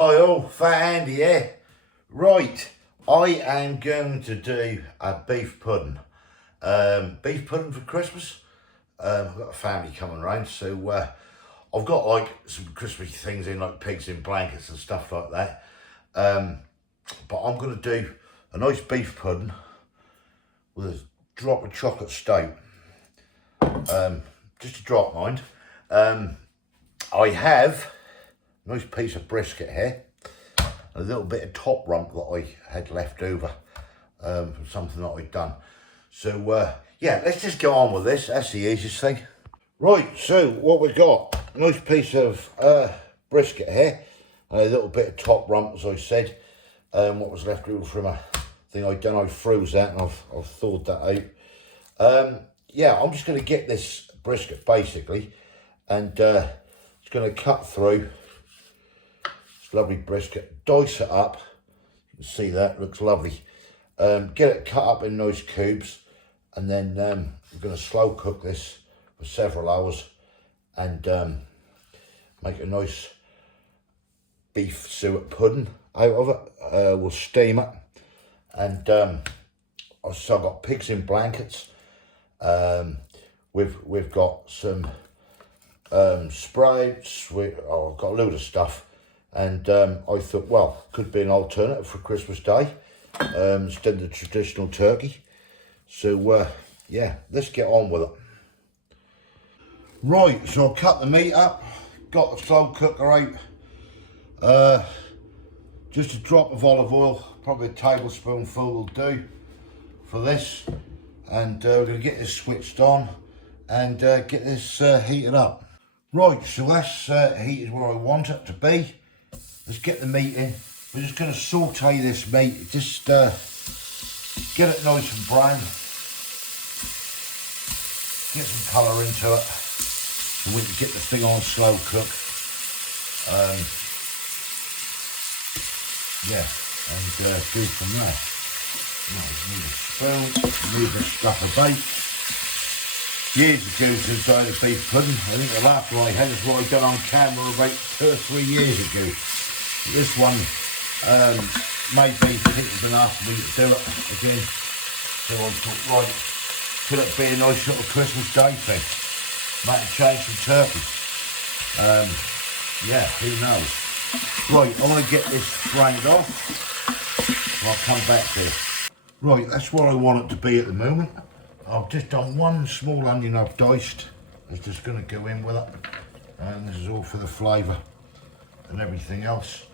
Hi all, Fat Andy here. Right, I am going to do a beef pudding. Beef pudding for Christmas. I've got a family coming round, so I've got like some Christmassy things in, like pigs in blankets and stuff like that. But I'm going to do a nice beef pudding with a drop of chocolate stout. Just a drop, mind. I have a nice piece of brisket here, a little bit of top rump that I had left over from something that I'd done. So yeah, let's just go on with this. That's the easiest thing. Right, so what we've got, a nice piece of brisket here, and a little bit of top rump, as I said. What was left over from a thing I'd done, I froze that and I've thawed that out. Yeah, I'm just going to get this brisket basically, and it's going to cut through this lovely brisket, dice it up. You can see that looks lovely. Get it cut up in nice cubes, and then we're going to slow cook this for several hours and make a nice beef suet pudding out of it. We'll steam it, and so I've got pigs in blankets. We've got some sprouts. I've got a load of stuff, and I thought, well, could be an alternative for Christmas Day instead of the traditional turkey. So yeah, let's get on with it. Right, so I cut the meat up, got the slow cooker out. Just a drop of olive oil, probably a tablespoonful will do for this, and we're going to get this switched on and get this heated up. Right, so that's heated where I want it to be. Let's get the meat in. We're just going to saute this meat, just get it nice and brown, get some colour into it, and we can get the thing on slow cook. Yeah, and do from there. Now, need a spoon, need a stuff of bait. Years ago since I had a beef pudding, I think the last one I had is what I done on camera about 2 or 3 years ago. This one made me think it's been asked me to do it again. So I thought, right, could it be a nice little Christmas Day thing? Might have changed some turkey. Yeah, who knows? Right, I want to get this drained off, and I'll come back to it. Right, that's what I want it to be at the moment. I've just done one small onion I've diced. It's just going to go in with it, and this is all for the flavour and everything else.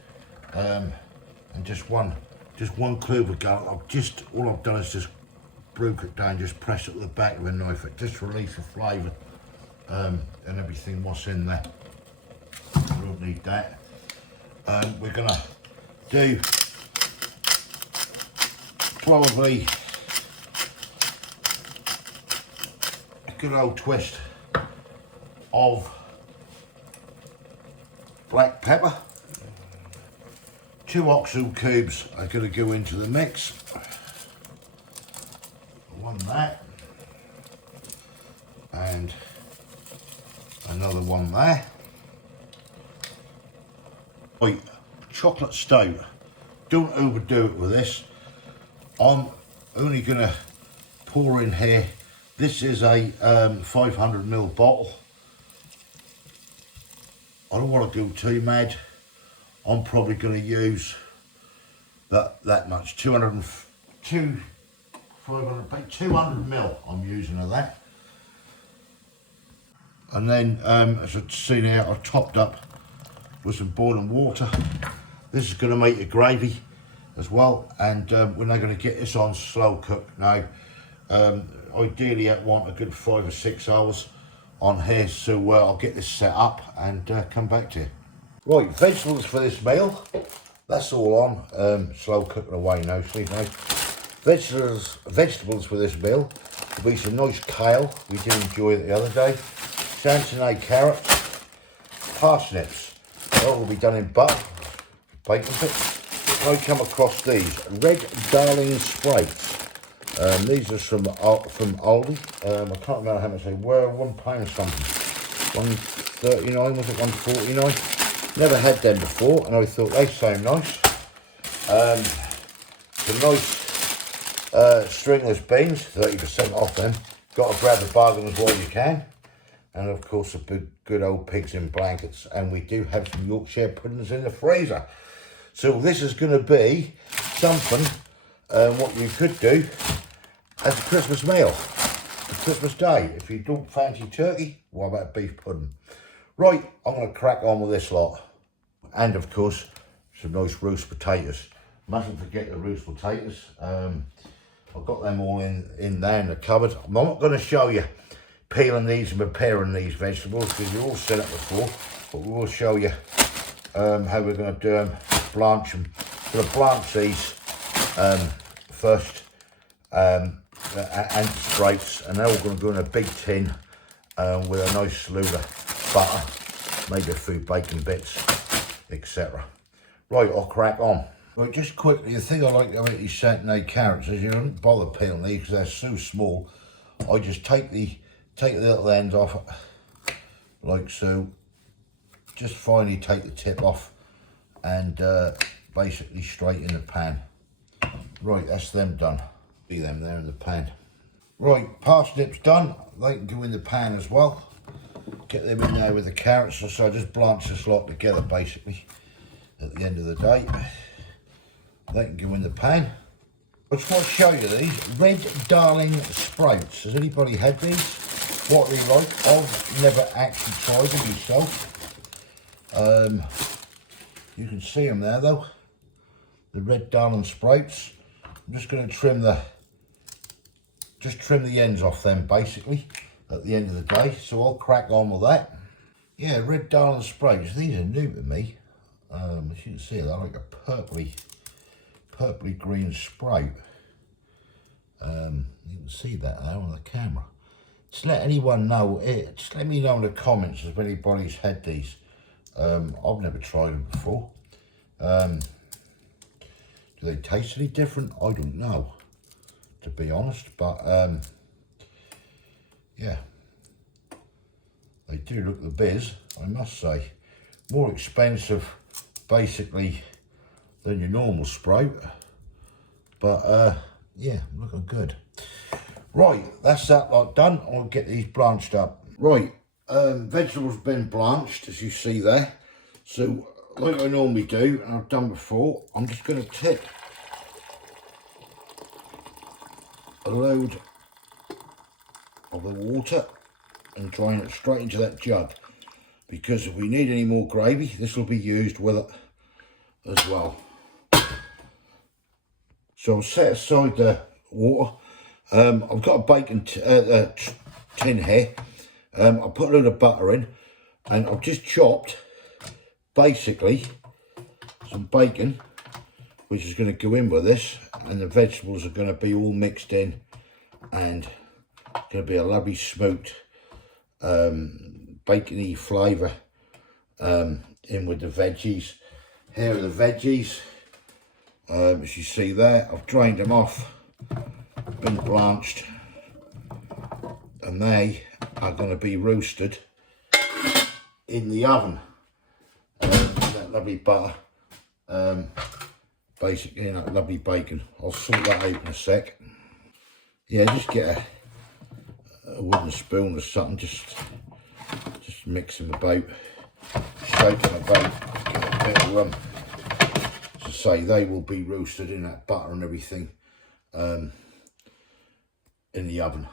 And just one clove of garlic. All I've done is just broke it down, just press it with the back of a knife. It just releases the flavour and everything what's in there. We don't need that. We're going to do probably a good old twist of black pepper. 2 oxal cubes are going to go into the mix. One that, and another one there. Right, chocolate stout. Don't overdo it with this. I'm only going to pour in here. This is a 500ml bottle. I don't want to go too mad. I'm probably going to use that much. 200ml. I'm using of that. And then, as you see now, I've topped up with some boiling water. This is going to make a gravy as well, and we're now going to get this on slow cook now. Ideally I want a good 5 or 6 hours on here, so I'll get this set up and come back to you. Right, vegetables for this meal, that's all on, slow cooking away nicely now. Vegetables for this meal will be some nice kale, we did enjoy it the other day, chantenay carrot, parsnips. All will be done in butter, bacon bits. I come across these red darling sprites. These are from Aldi. I can't remember how much they were. £1 something. 1.39 was it? 1.49. Never had them before, and I thought they sound nice. Some nice stringless beans, 30% off them. Got to grab the bargains while you can. And of course, a good old pigs in blankets. And we do have some Yorkshire puddings in the freezer. So this is going to be something what you could do as a Christmas meal for Christmas Day. If you don't fancy turkey, what about beef pudding? Right, I'm going to crack on with this lot. And of course, some nice roast potatoes. Mustn't forget the roast potatoes. I've got them all in there in the cupboard. I'm not going to show you peeling these and preparing these vegetables because you're all set up before, but we will show you how we're going to do them. Blanch them. We're going to blanch these first and scrapes, and they're all going to go in a big tin with a nice load of butter, maybe a few bacon bits, etc. Right, I'll crack on. Right, just quickly, the thing I like about these chantenay carrots is you don't bother peeling these because they're so small. I just take the little ends off, like so. Just finally take the tip off and basically straight in the pan. Right, that's them done. See them there in the pan. Right, parsnips done. They can go in the pan as well. Get them in there with the carrots. So I just blanch this lot together basically at the end of the day. They can go in the pan. I just want to show you these red darling sprouts. Has anybody had these? What are they like? I've never actually tried them myself. You can see them there though. The red darling sprouts. I'm just going to trim the ends off them basically at the end of the day. So I'll crack on with that. Yeah, red darling sprouts. These are new to me. As you can see, they're like a purpley green sprout. You can see that there on the camera. Just let anyone know, just let me know in the comments if anybody's had these. I've never tried them before. Do they taste any different? I don't know, to be honest, but yeah, they do look the biz, I must say. More expensive basically than your normal sprout, but yeah, looking good. Right, that's that lot done. I'll get these blanched up. Right, vegetables been blanched as you see there. So like I normally do, and I've done before, I'm just going to tip a load of the water and drain it straight into that jug, because if we need any more gravy, this will be used with it as well. So I'll set aside the water. I've got a bacon tin here. I'll put a load of butter in, and I've just chopped basically some bacon, which is going to go in with this, and the vegetables are going to be all mixed in, and it's going to be a lovely smoked bacony flavour in with the veggies. Here are the veggies. As you see there, I've drained them off, been blanched, and they are going to be roasted in the oven. That lovely butter, basically, that lovely bacon. I'll sort that out in a sec. Yeah, just get a wooden spoon or something, just mix them about, shake them about, get a bit of rum. As I say, they will be roasted in that butter and everything in the oven.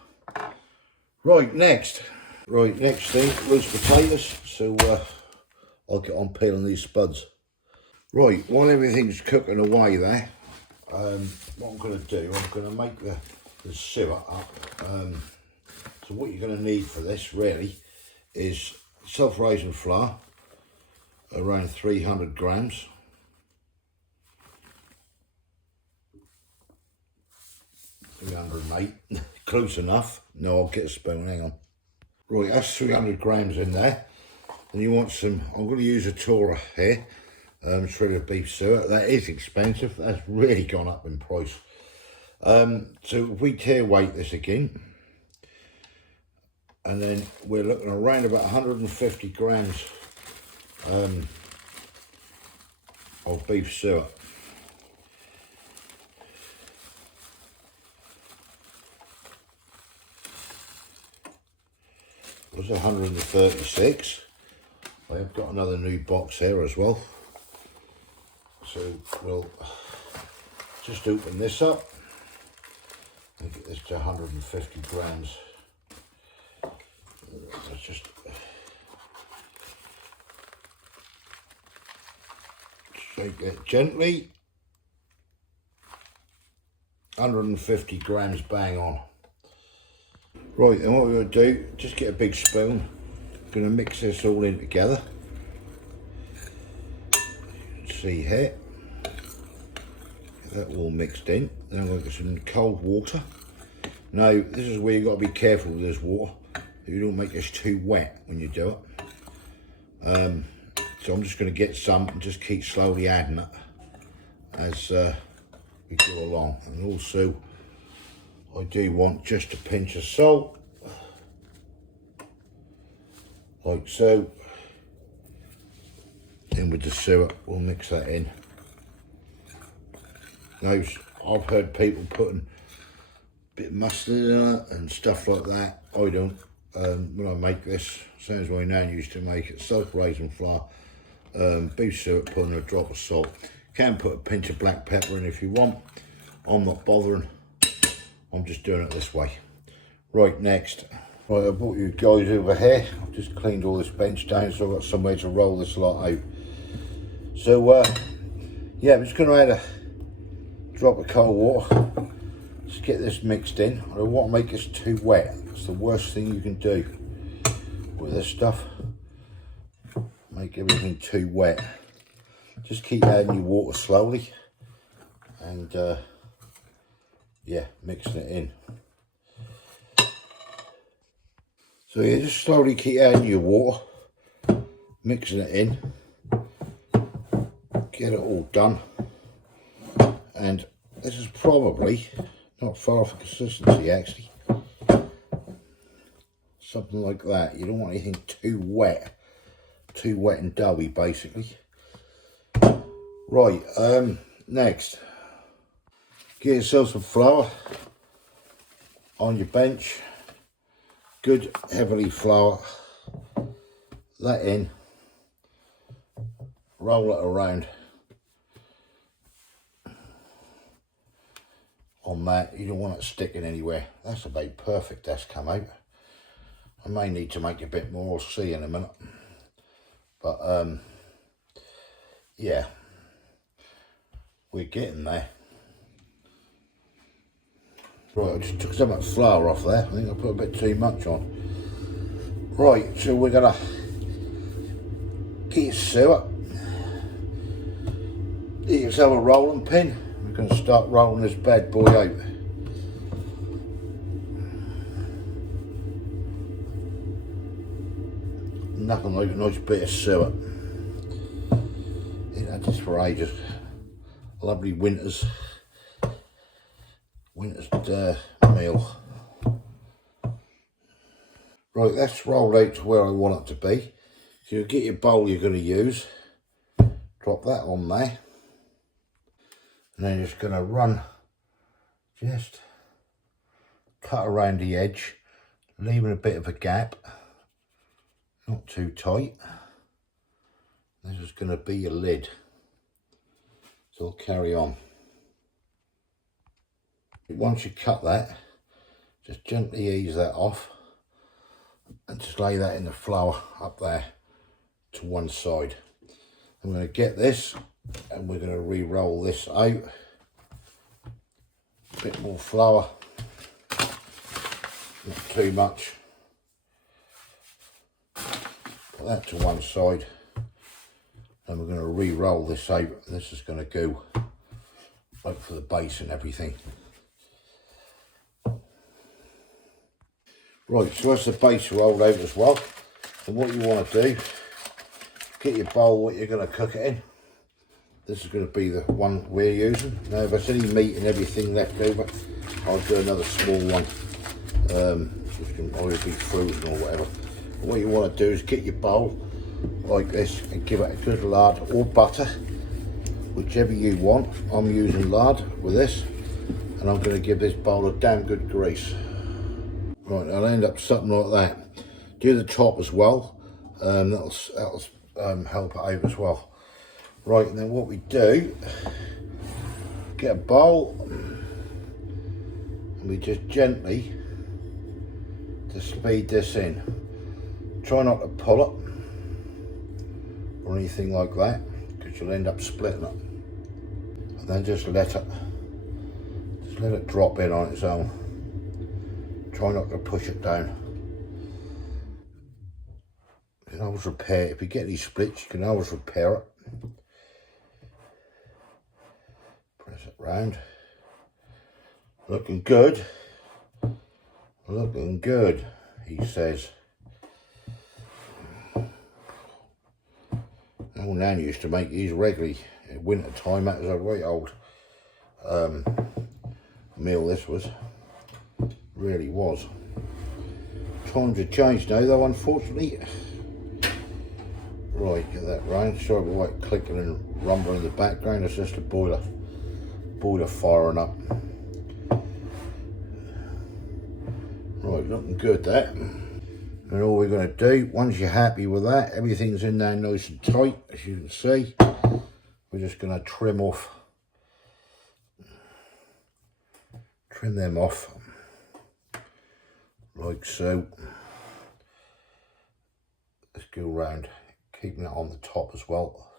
Right, next thing, roast potatoes. So I'll get on peeling these spuds. Right, while everything's cooking away there, what I'm going to do, I'm going to make the suet up. So what you're going to need for this really is self-raising flour, around 300 grams. Close enough. No, I'll get a spoon, hang on. Right, that's 300 grams in there. And you want some, I'm going to use a Tora here, shredded beef suet. That is expensive, that's really gone up in price. So if we tear weight this again, and then we're looking around about 150 grams of beef suet. It was 136. I have got another new box here as well. So we'll just open this up and get this to 150 grams. Let's just shake it gently. 150 grams bang on. Right, then what we're going to do, just get a big spoon. Going to mix this all in together. See here. Get that all mixed in. Then I'm going to get some cold water. Now, this is where you've got to be careful with this water. You don't make this too wet when you do it. So I'm just going to get some and just keep slowly adding it as we go along. And also, I do want just a pinch of salt, like so. Then with the suet, we'll mix that in. Now, I've heard people putting a bit of mustard in it and stuff like that. I don't. When I make this, same as my nan used to make it, soaked raisin flour, beef suet pudding, a drop of salt. Can put a pinch of black pepper in if you want. I'm not bothering. I'm just doing it this way. Right, next. Right, I brought you guys over here. I've just cleaned all this bench down, so I've got somewhere to roll this lot out. So, yeah, I'm just going to add a drop of cold water. Just get this mixed in. I don't want to make this too wet. It's the worst thing you can do with this stuff. Make everything too wet. Just keep adding your water slowly. And, yeah, mixing it in. So you just slowly keep adding your water, mixing it in, get it all done. And this is probably not far off the consistency actually. Something like that. You don't want anything too wet and doughy basically. Right, next. Get yourself some flour on your bench, good heavily flour, that in, roll it around on that. You don't want it sticking anywhere. That's about perfect, that's come out. I may need to make a bit more, I'll see in a minute. But yeah, we're getting there. Right, I just took some of that flour off there. I think I put a bit too much on. Right, so we're gonna get your suet. Get yourself a rolling pin. We're gonna start rolling this bad boy out. Nothing like a nice bit of suet. You know, just for ages. Lovely winter's meal. Right, that's rolled out to where I want it to be. So you get your bowl you're going to use, drop that on there, and then you're just going to run, just cut around the edge, leaving a bit of a gap, not too tight. This is going to be your lid, so I'll carry on. Once you cut that, just gently ease that off and just lay that in the flour up there to one side. I'm going to get this and we're going to re-roll this out. A bit more flour, not too much. Put that to one side and we're going to re-roll this out. This is going to go right for the base and everything. Right, so that's the base rolled out as well. And what you want to do, get your bowl what you're going to cook it in. This is going to be the one we're using. Now if there's any meat and everything left over, I'll do another small one. Which can either be frozen or whatever. But what you want to do is get your bowl like this and give it a good lard or butter whichever you want. I'm using lard with this, and I'm going to give this bowl a damn good grease. Right, I'll end up something like that. Do the top as well, that'll help it out as well. Right, and then what we do, get a bowl, and we just gently just speed this in. Try not to pull it or anything like that, because you'll end up splitting it. And then just let it drop in on its own. Try not to push it down. You can always repair it. If you get these splits, you can always repair it. Press it round. Looking good. Looking good, he says. Old Nan used to make these regularly at winter time. That was a right old meal, this was. Really was. Times have changed now though, unfortunately. Right, get that round. Sorry about that clicking and rumbling in the background. It's just a boiler firing up. Right, looking good that. And all we're going to do, once you're happy with that, everything's in there nice and tight, as you can see. We're just going to trim them off, like so. Let's go around, keeping it on the top as well.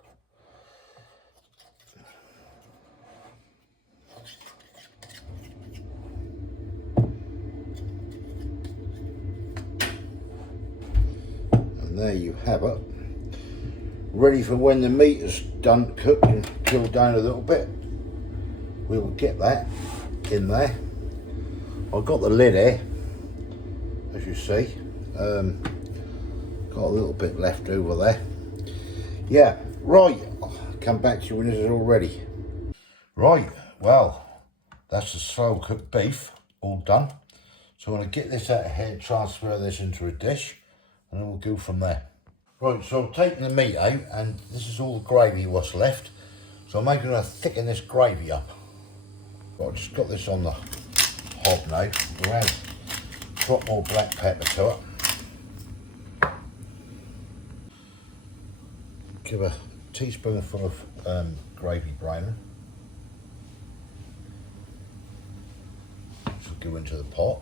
And there you have it, ready for when the meat is done, cooked and chilled down a little bit. We will get that in there. I've got the lid here, as you see. Got a little bit left over there. Yeah, right, I'll come back to you when this is all ready. Right, well, that's the slow cooked beef all done. So I'm going to get this out of here, transfer this into a dish, and then we'll go from there. Right, so I've taken the meat out, and this is all the gravy what's left. So I'm going to thicken this gravy up. But I've just got this on the hob now. We'll add a drop more black pepper to it. Give a teaspoonful of gravy browner. This will go into the pot.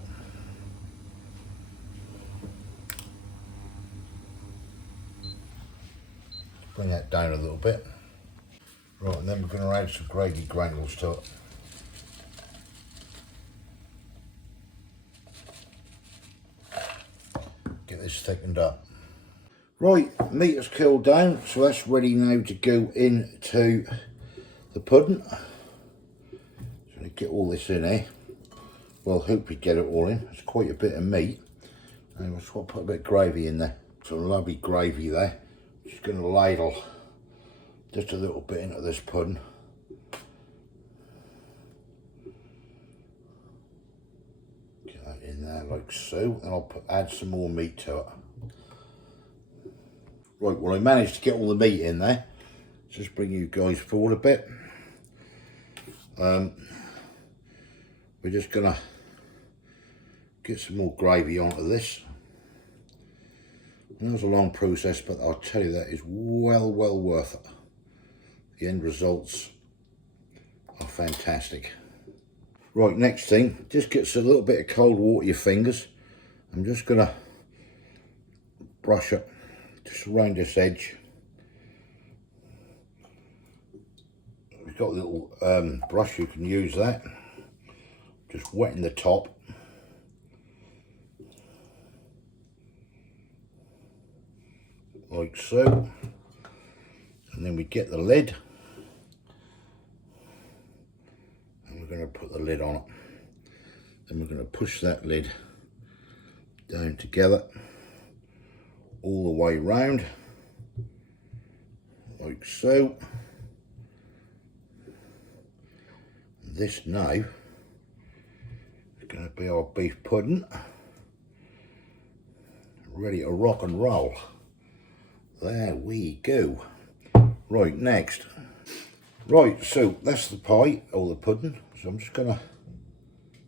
Bring that down a little bit. Right, and then we're going to add some gravy granules to it. Get this thickened up. Right, meat is cooled down, so that's ready now to go into the pudding. So I'm going to get all this in here. Well, hope we get it all in. It's quite a bit of meat. And let's put a bit of gravy in there. Some lovely gravy there. Just going to ladle just a little bit into this pudding. Get that in there like so, and I'll add some more meat to it. Right, well I managed to get all the meat in there. Just bring you guys forward a bit. We're just gonna get some more gravy onto this. And that was a long process, but I'll tell you that is well worth it. The end results are fantastic. Right, next thing, just get a little bit of cold water your fingers. I'm just gonna brush it just around this edge. If you've got a little brush, you can use that. Just wetting the top. Like so. And then we get the lid. And we're going to put the lid on it. Then we're going to push that lid down together all the way round, like so. This now is going to be our beef pudding, ready to rock and roll. There we go. Right, next Right, so that's the pie, or the pudding. So I'm just gonna,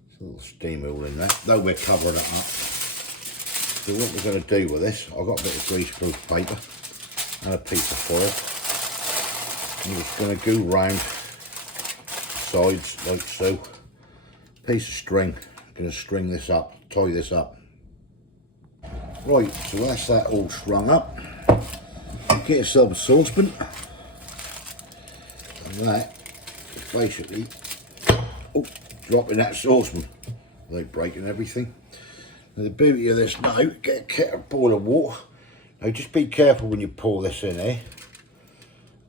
there's a little steam all in there, though we're covering it up. So what we're gonna do with this, I've got a bit of greaseproof paper and a piece of foil. I'm just gonna go round the sides like so. Piece of string, I'm gonna string this up, tie this up. Right, so that's that all strung up. Get yourself a saucepan. And that is basically, oh, dropping that saucepan without breaking everything. Now the beauty of this now, get a boil of water. Now just be careful when you pour this in here.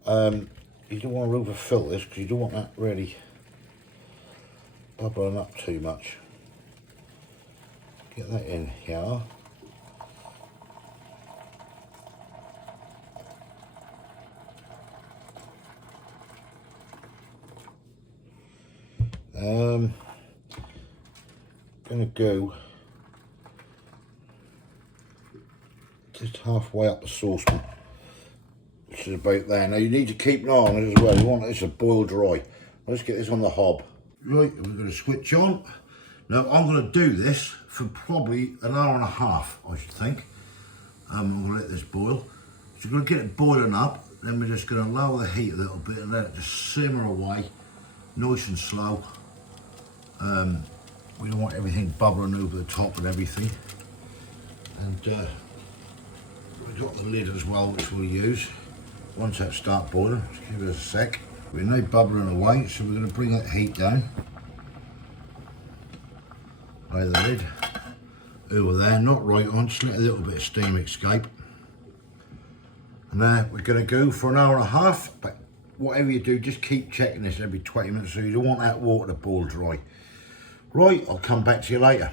You don't want to overfill this because you don't want that really bubbling up too much. Get that in here. Gonna go just halfway up the saucepan, which is about there. Now you need to keep an eye on it as well. You want this to boil dry. Let's get this on the hob. Right, we're going to switch on. Now I'm going to do this for probably an hour and a half, I should think. I'm going to let this boil. So we're going to get it boiling up. Then we're just going to lower the heat a little bit and let it just simmer away, nice and slow. We don't want everything bubbling over the top and everything. And we've got the lid as well, which we'll use. Once that starts boiling, just give it a sec. We're now bubbling away, so we're going to bring that heat down. Lay the lid over there, not right on, just let a little bit of steam escape. And now we're going to go for an hour and a half, but whatever you do, just keep checking this every 20 minutes so you don't want that water to boil dry. Right, I'll come back to you later.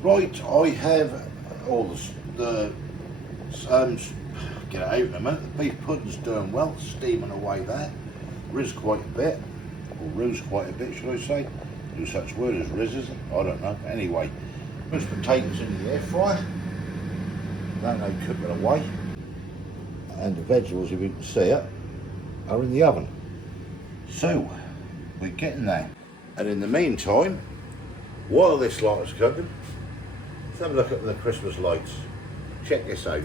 Right, I have all the get it out in a minute. The beef pudding's doing well, steaming away there. Riz quite a bit, or rose quite a bit, should I say? No such word as riz, is it? I don't know. Anyway, mashed potatoes in the air fryer. That now cooking away. And the vegetables, if you can see it, are in the oven. So, we're getting there. And in the meantime, while this lot is cooking, let's have a look at the Christmas lights. Check this out.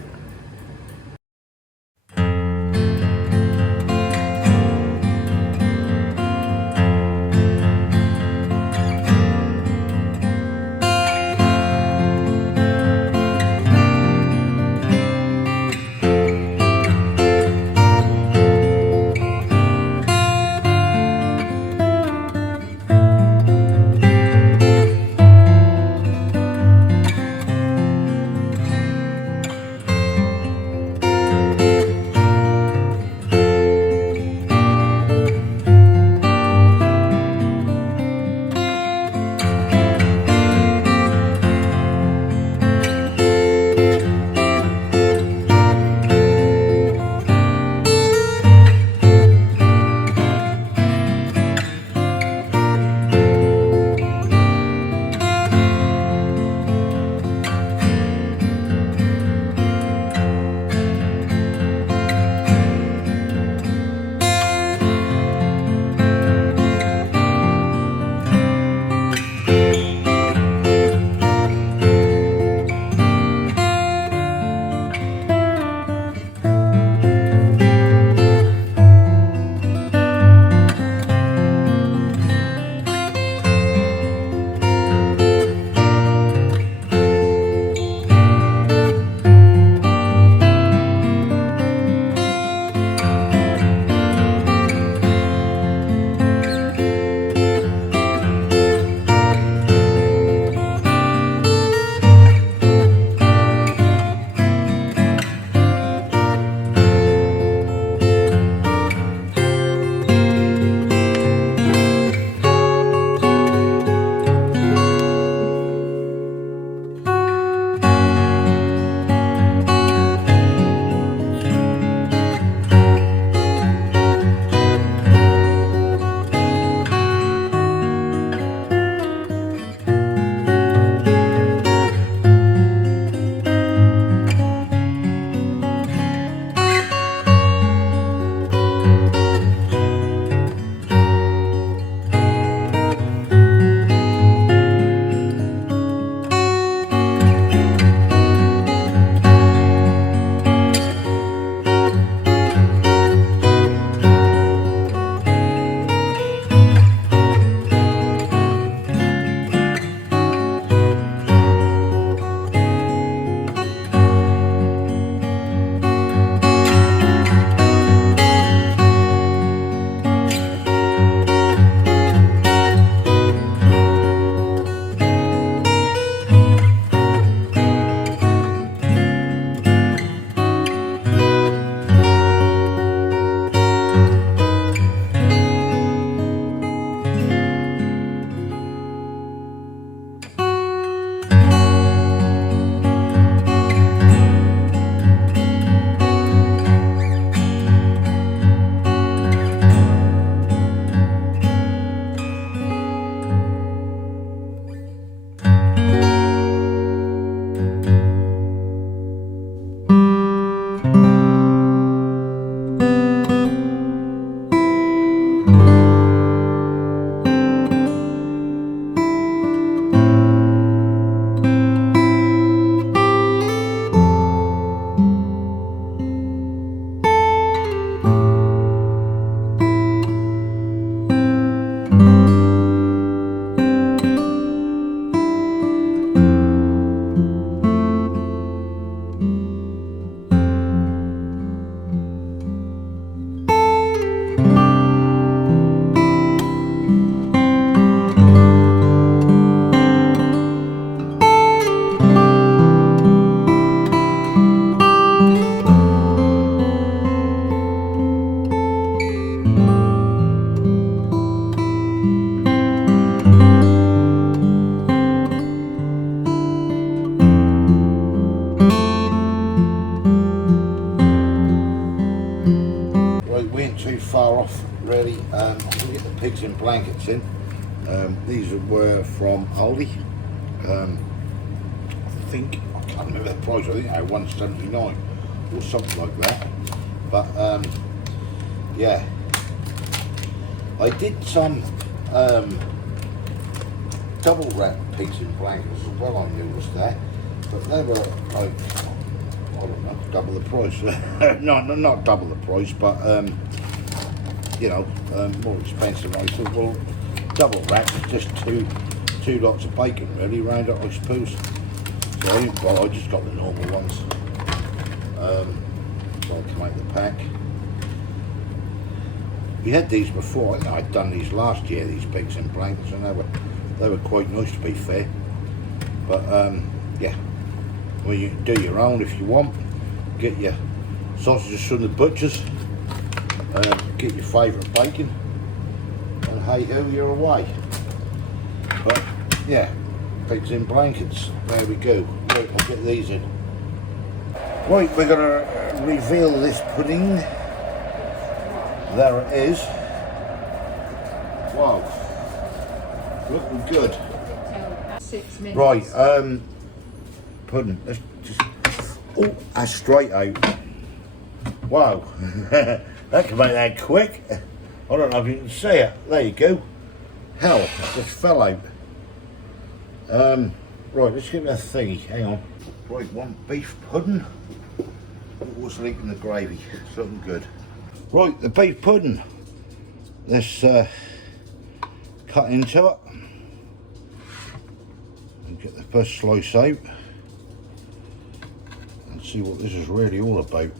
really. I'm going to get the pigs in blankets in. These were from Aldi. I think, I can't remember the price, I think they were £1.79 or something like that. But yeah, I did some double wrap pigs in blankets as well, I noticed that, but they were like, I don't know, double the price. no, not double the price, but you know, more expensive. I said, well, double wrap is just two lots of bacon really round it, I suppose. So I didn't buy, I just got the normal ones. So I can make the pack. We had these before. I think I'd done these last year, these pigs in blankets, and they were quite nice, to be fair. But yeah, well, you can do your own if you want. Get your sausages from the butchers, get your favourite bacon, and hey ho, you're away. But yeah, pigs in blankets, there we go. Right, I'll get these in. Right, we're going to reveal this pudding. There it is. Wow, looking good. 6 minutes. Right, pudding. Let's just, oh, that's straight out. Wow, that can make that quick. I don't know if you can see it. There you go. Hell, it just fell out. Right, let's get that thingy. Hang on. Right, one beef pudding. What's leaking the gravy? It's looking good. Right, the beef pudding. Let's cut into it and get the first slice out and see what this is really all about.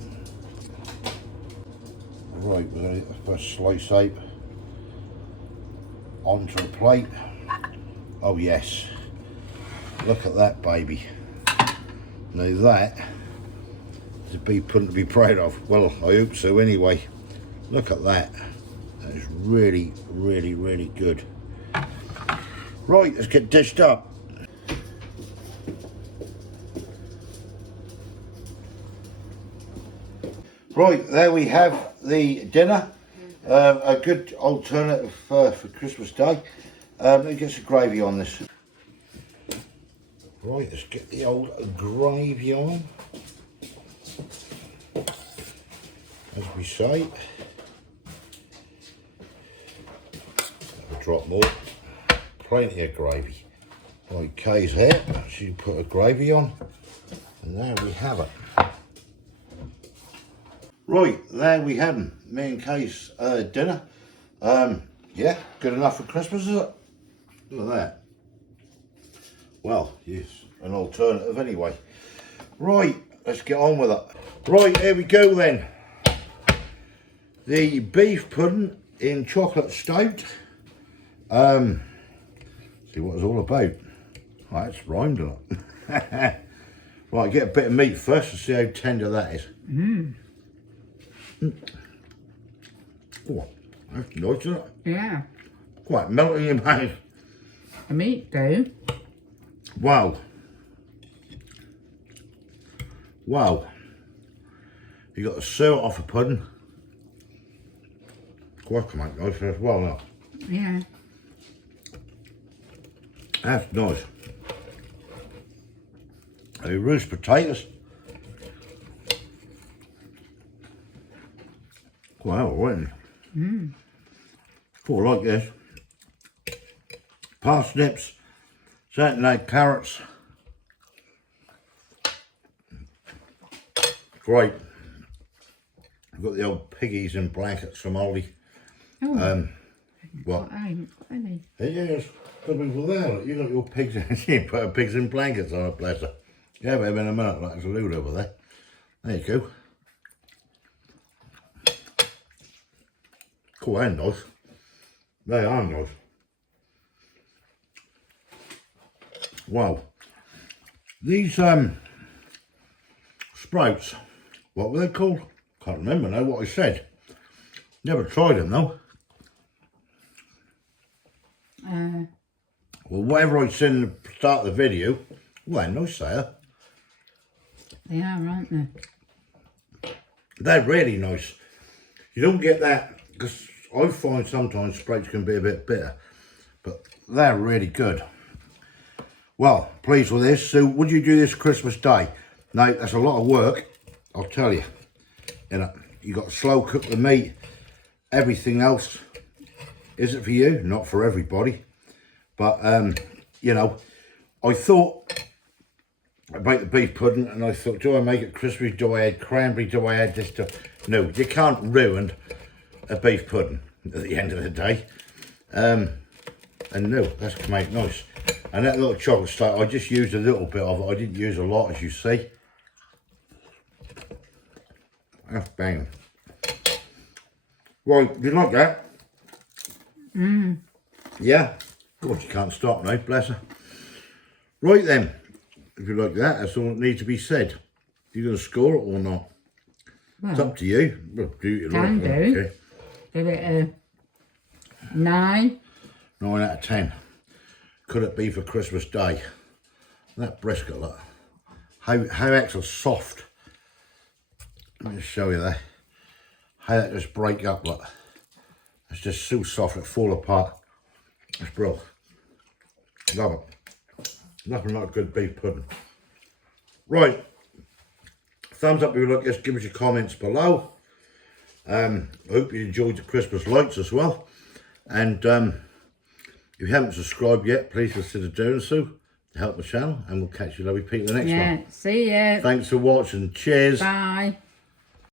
Right, we're going to get the first slice out onto a plate. Oh yes, look at that baby. Now that is a beef pudding to be proud of. Well, I hope so anyway. Look at that. That is really, really, really good. Right, let's get dished up. Right, there we have the dinner. A good alternative for Christmas Day. Let's get some gravy on this. Right, let's get the old gravy on. As we say. A drop more. Plenty of gravy. Right, Kay's here. She put a gravy on. And there we have it. Right, there we have them. Me and Kay's dinner. Yeah, good enough for Christmas, is it? Look at that. Well, yes, an alternative anyway. Right, let's get on with it. Right, here we go then. The beef pudding in chocolate stout. See what it's all about. Right, it's rhymed on it. Right, get a bit of meat first and see how tender that is. Oh, that's nice, isn't it? Yeah. Quite melting in your mouth. The meat though. Wow. Wow. You got the suet off a pudding. Quite come out nice as well now. Yeah. That's nice. The roast potatoes. Wow, right. Quite like this. Parsnips, chantenay, carrots. Great. I've got the old piggies in blankets from Aldi. Oh. What? I ain't got any. Yes, got people there. You got your pigs in. You put pigs in blankets on it, bless her. Yeah, but in a minute, like there's a load over there. There you go. Cool and nice. They are nice. Wow. These sprouts, what were they called? Can't remember now what I said. Never tried them though. Well, whatever I said in the start of the video, well, nice there. They are, aren't they? They're really nice. You don't get that, because I find sometimes spreads can be a bit bitter, but they're really good. Well, pleased with this. So would you do this Christmas Day? No, that's a lot of work, I'll tell you. You know, you got to slow cook the meat. Everything else, is it for you? Not for everybody. But, you know, I thought I'd make the beef pudding and I thought, do I make it crispy? Do I add cranberry? Do I add this stuff? No, you can't ruin a beef pudding at the end of the day. And no, that's come out nice. And that little chocolate starter, I just used a little bit of it. I didn't use a lot, as you see. That's banging. Right, you like that? Yeah? God, you can't stop now, bless her. Right then, if you like that, that's all that needs to be said. You going to score it or not? Well, It's up to you. Well, do you can like it? do. Okay. Give it a 9. 9 out of 10. Could it be for Christmas Day? That brisket, look. How actually soft. Let me just show you that. How that just break up, look. It's just so soft, it fall apart. It's brilliant. Love it. Nothing like a good beef pudding. Right. Thumbs up if you like this, give us your comments below. I hope you enjoyed the Christmas lights as well. And if you haven't subscribed yet, please consider doing so to help the channel. And we'll catch you lovely people in the next one. See ya. Thanks for watching. Cheers. Bye.